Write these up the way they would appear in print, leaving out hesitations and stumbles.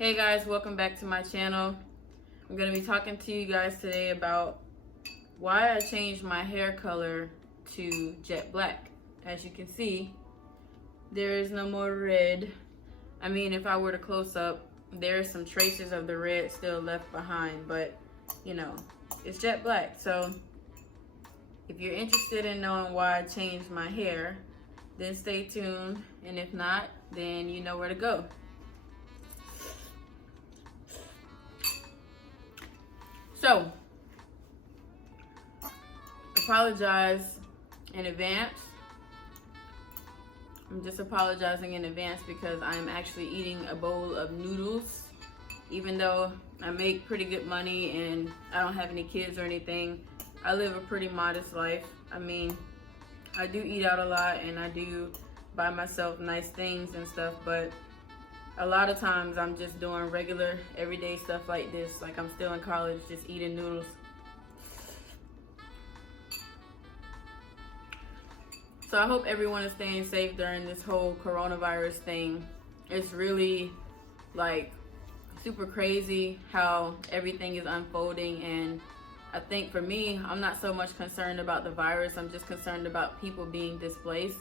Hey guys, welcome back to my channel. I'm going to be talking to you guys today about why I changed my hair color to jet black. As you can see, there is no more red. I mean, if I were to close up, there are some traces of the red still left behind, but you know, it's jet black. So if you're interested in knowing why I changed my hair, then stay tuned, and if not, then you know where to go. So, apologize in advance. I'm just apologizing in advance because I'm actually eating a bowl of noodles. Even though I make pretty good money and I don't have any kids or anything, I live a pretty modest life. I mean, I do eat out a lot and I do buy myself nice things and stuff, but a lot of times I'm just doing regular everyday stuff like this. Like I'm still in college, just eating noodles. So I hope everyone is staying safe during this whole coronavirus thing. It's really like super crazy how everything is unfolding, and I think for me, I'm not so much concerned about the virus. I'm just concerned about people being displaced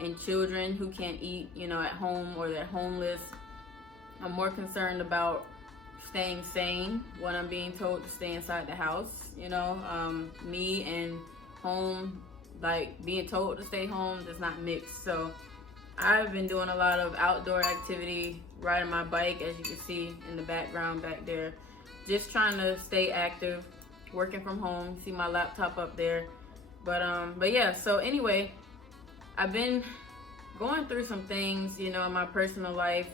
and children who can't eat, you know, at home, or they're homeless. I'm more concerned about staying sane when I'm being told to stay inside the house. You know, me and home, like being told to stay home does not mix. So I've been doing a lot of outdoor activity, riding my bike, as you can see in the background back there, just trying to stay active, working from home. See my laptop up there. But yeah, so anyway, I've been going through some things, you know, in my personal life,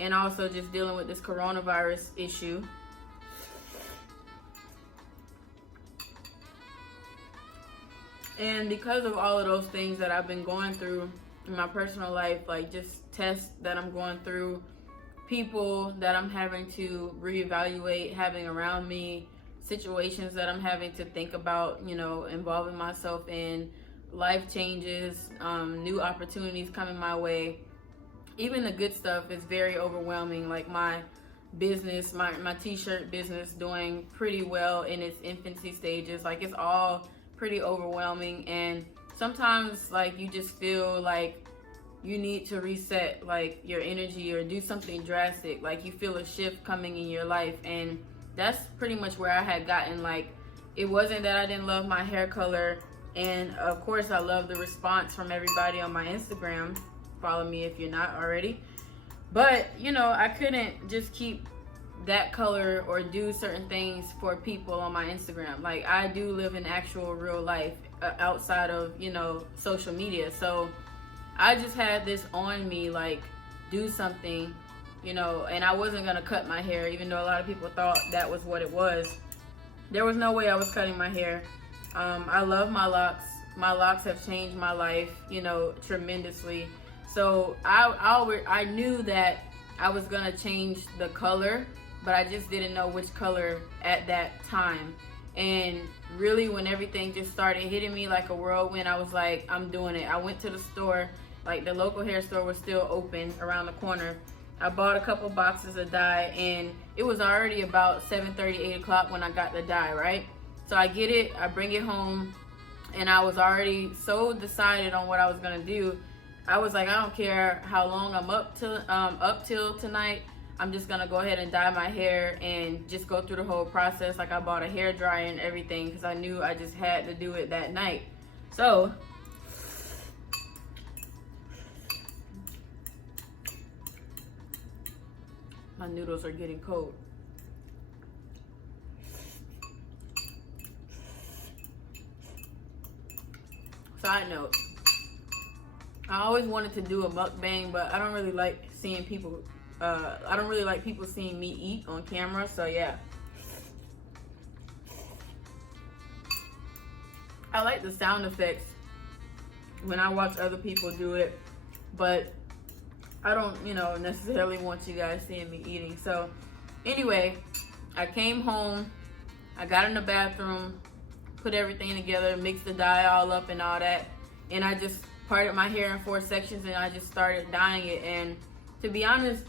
and also just dealing with this coronavirus issue. And because of all of those things that I've been going through in my personal life, like just tests that I'm going through, people that I'm having to reevaluate having around me, situations that I'm having to think about, you know, involving myself in, life changes, new opportunities coming my way. Even the good stuff is very overwhelming. Like my business, my t-shirt business doing pretty well in its infancy stages. Like it's all pretty overwhelming, and sometimes like you just feel like you need to reset like your energy or do something drastic. Like you feel a shift coming in your life, and that's pretty much where I had gotten. Like it wasn't that I didn't love my hair color, and of course I love the response from everybody on my Instagram. Follow me if you're not already. But you know, I couldn't just keep that color or do certain things for people on my Instagram. Like I do live in actual real life outside of, you know, social media. So I just had this on me, like do something, you know, and I wasn't gonna cut my hair, even though a lot of people thought that was what it was. There was no way I was cutting my hair. I love my locks. My locks have changed my life, you know, tremendously. So I knew that I was gonna change the color, but I just didn't know which color at that time. And really, when everything just started hitting me like a whirlwind, I was like, I'm doing it. I went to the store, like the local hair store was still open around the corner. I bought a couple boxes of dye, and it was already about 7:30, 8 o'clock when I got the dye, right? So I get it, I bring it home, and I was already so decided on what I was gonna do. I was like, I don't care how long I'm up till tonight. I'm just gonna go ahead and dye my hair and just go through the whole process. Like I bought a hair dryer and everything because I knew I just had to do it that night. So my noodles are getting cold. Side note, I always wanted to do a mukbang, but I don't really like seeing people, I don't really like people seeing me eat on camera, so yeah. I like the sound effects when I watch other people do it, but I don't, you know, necessarily want you guys seeing me eating. So anyway, I came home, I got in the bathroom, put everything together, mixed the dye all up and all that, and I just parted my hair in 4 sections and I just started dyeing it. And to be honest,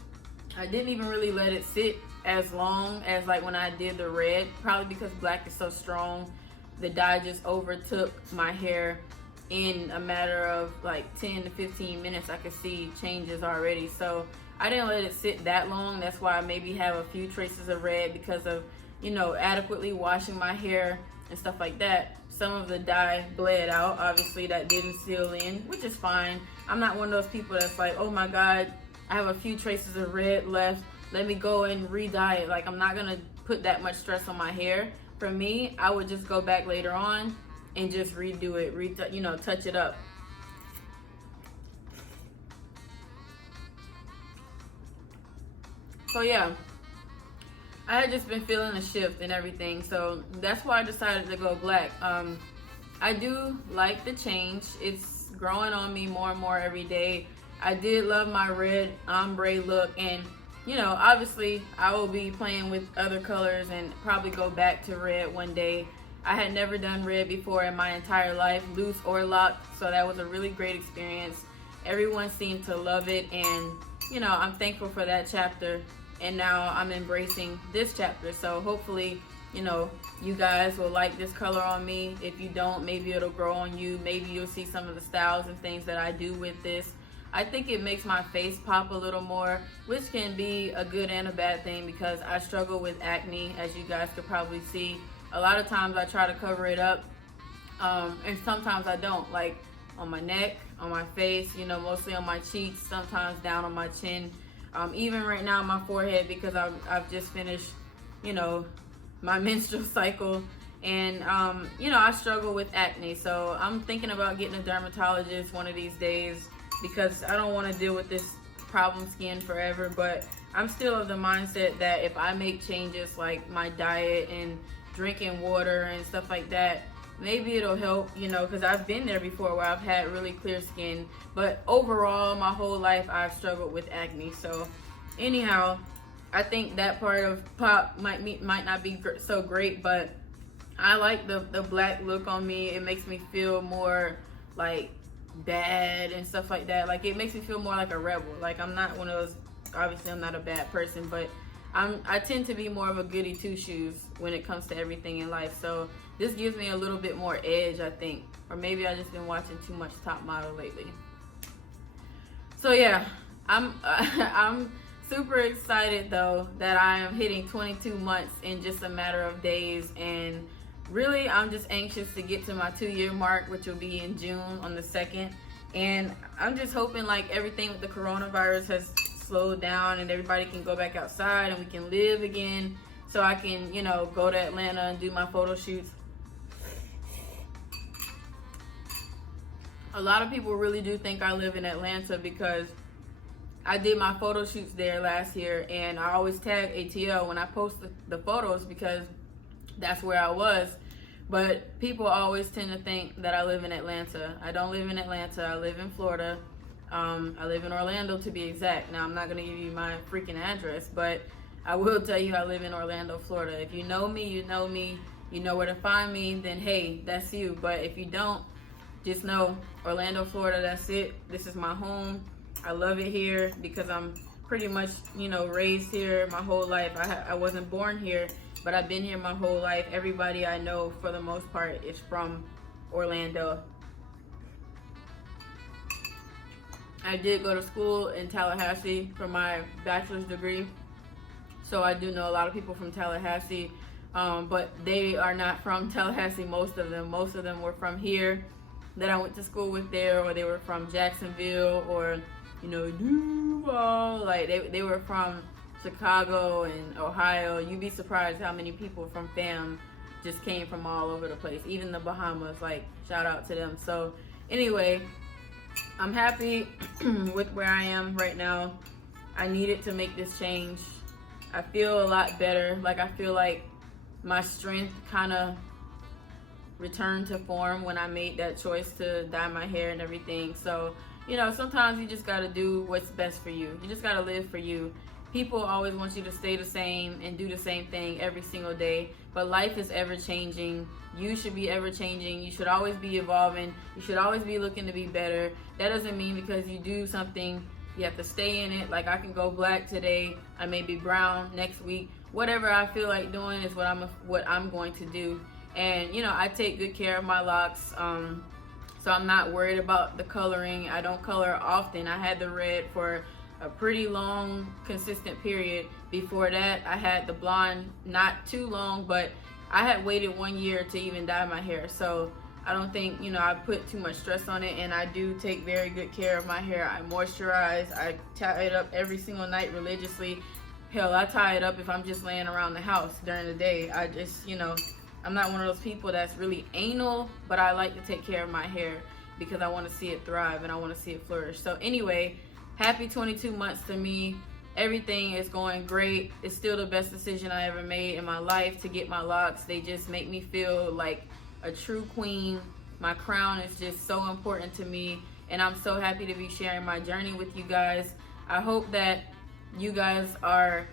I didn't even really let it sit as long as like when I did the red, probably because black is so strong. The dye just overtook my hair. In a matter of like 10 to 15 minutes, I could see changes already. So I didn't let it sit that long. That's why I maybe have a few traces of red, because of, you know, adequately washing my hair and stuff like that. Some of the dye bled out. Obviously, that didn't seal in, which is fine. I'm not one of those people that's like, oh my God, I have a few traces of red left, let me go and re-dye it. Like, I'm not gonna put that much stress on my hair. For me, I would just go back later on and just redo it, you know, touch it up. So yeah, I had just been feeling a shift and everything, so that's why I decided to go black. I do like the change. It's growing on me more and more every day. I did love my red ombre look, and you know, obviously I will be playing with other colors and probably go back to red one day. I had never done red before in my entire life, loose or locked, so that was a really great experience. Everyone seemed to love it, and you know, I'm thankful for that chapter, and now I'm embracing this chapter. So hopefully, you know, you guys will like this color on me. If you don't, maybe it'll grow on you. Maybe you'll see some of the styles and things that I do with this. I think it makes my face pop a little more, which can be a good and a bad thing, because I struggle with acne, as you guys could probably see. A lot of times I try to cover it up, and sometimes I don't, like on my neck, on my face, you know, mostly on my cheeks, sometimes down on my chin, even right now on my forehead, because I've just finished, you know, my menstrual cycle, and you know, I struggle with acne. So I'm thinking about getting a dermatologist one of these days, because I don't want to deal with this problem skin forever. But I'm still of the mindset that if I make changes like my diet and drinking water and stuff like that, maybe it'll help, you know, because I've been there before where I've had really clear skin. But overall, my whole life I've struggled with acne. So anyhow, I think that part of pop might not be so great, but I like the black look on me. It makes me feel more like bad and stuff like that. Like, it makes me feel more like a rebel. Like, I'm not one of those, obviously I'm not a bad person, but I tend to be more of a goody two shoes when it comes to everything in life. So this gives me a little bit more edge, I think. Or maybe I've just been watching too much Top Model lately. So yeah, I'm super excited though that I am hitting 22 months in just a matter of days, and really I'm just anxious to get to my 2-year mark, which will be in June on the 2nd. And I'm just hoping like everything with the coronavirus has slowed down and everybody can go back outside and we can live again, so I can, you know, go to Atlanta and do my photo shoots. A lot of people really do think I live in Atlanta because I did my photo shoots there last year, and I always tag ATL when I post the photos because that's where I was. But people always tend to think that I live in Atlanta. I don't live in Atlanta. I live in Florida. I live in Orlando, to be exact. Now, I'm not going to give you my freaking address, but I will tell you I live in Orlando, Florida. If you know me, you know me. You know where to find me, then hey, that's you. But if you don't, just know Orlando, Florida, that's it. This is my home. I love it here because I'm pretty much, you know, raised here my whole life. I wasn't born here, but I've been here my whole life. Everybody I know, for the most part, is from Orlando. I did go to school in Tallahassee for my bachelor's degree, so I do know a lot of people from Tallahassee, but they are not from Tallahassee, most of them. Most of them were from here that I went to school with there, or they were from Jacksonville, or, you know, Duval. Like, they were from Chicago and Ohio. You'd be surprised how many people from fam just came from all over the place, even the Bahamas. Like, shout out to them. So anyway, I'm happy with where I am right now. I needed to make this change. I feel a lot better. Like, I feel like my strength kind of returned to form when I made that choice to dye my hair and everything. So, you know, sometimes you just got to do what's best for you. You just got to live for you. People always want you to stay the same and do the same thing every single day, but life is ever changing. You should be ever changing. You should always be evolving. You should always be looking to be better. That doesn't mean because you do something, You have to stay in it. Like, I can go black today, I may be brown next week. Whatever I feel like doing is what I'm going to do. And you know, I take good care of my locks, so I'm not worried about the coloring. I don't color often. I had the red for a pretty long, consistent period. Before that, I had the blonde, not too long, but I had waited 1 year to even dye my hair. So I don't think, you know, I put too much stress on it, and I do take very good care of my hair. I moisturize, I tie it up every single night religiously. Hell, I tie it up if I'm just laying around the house during the day. I just, you know, I'm not one of those people that's really anal, but I like to take care of my hair because I want to see it thrive and I want to see it flourish. So anyway, happy 22 months to me. Everything is going great. It's still the best decision I ever made in my life to get my locks. They just make me feel like a true queen. My crown is just so important to me, and I'm so happy to be sharing my journey with you guys. I hope that you guys are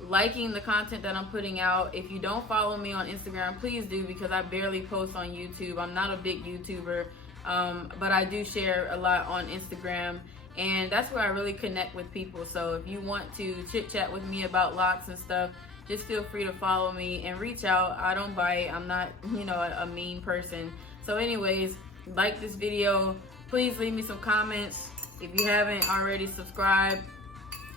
liking the content that I'm putting out. If you don't follow me on Instagram, please do, because I barely post on YouTube. I'm not a big YouTuber, but I do share a lot on Instagram, and that's where I really connect with people. So if you want to chit chat with me about locks and stuff, just feel free to follow me and reach out. I don't bite. I'm not, you know, a mean person. So anyways, like this video. Please leave me some comments. If you haven't already, subscribe.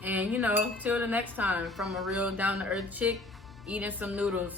And you know, till the next time, from a real down-to-earth chick eating some noodles.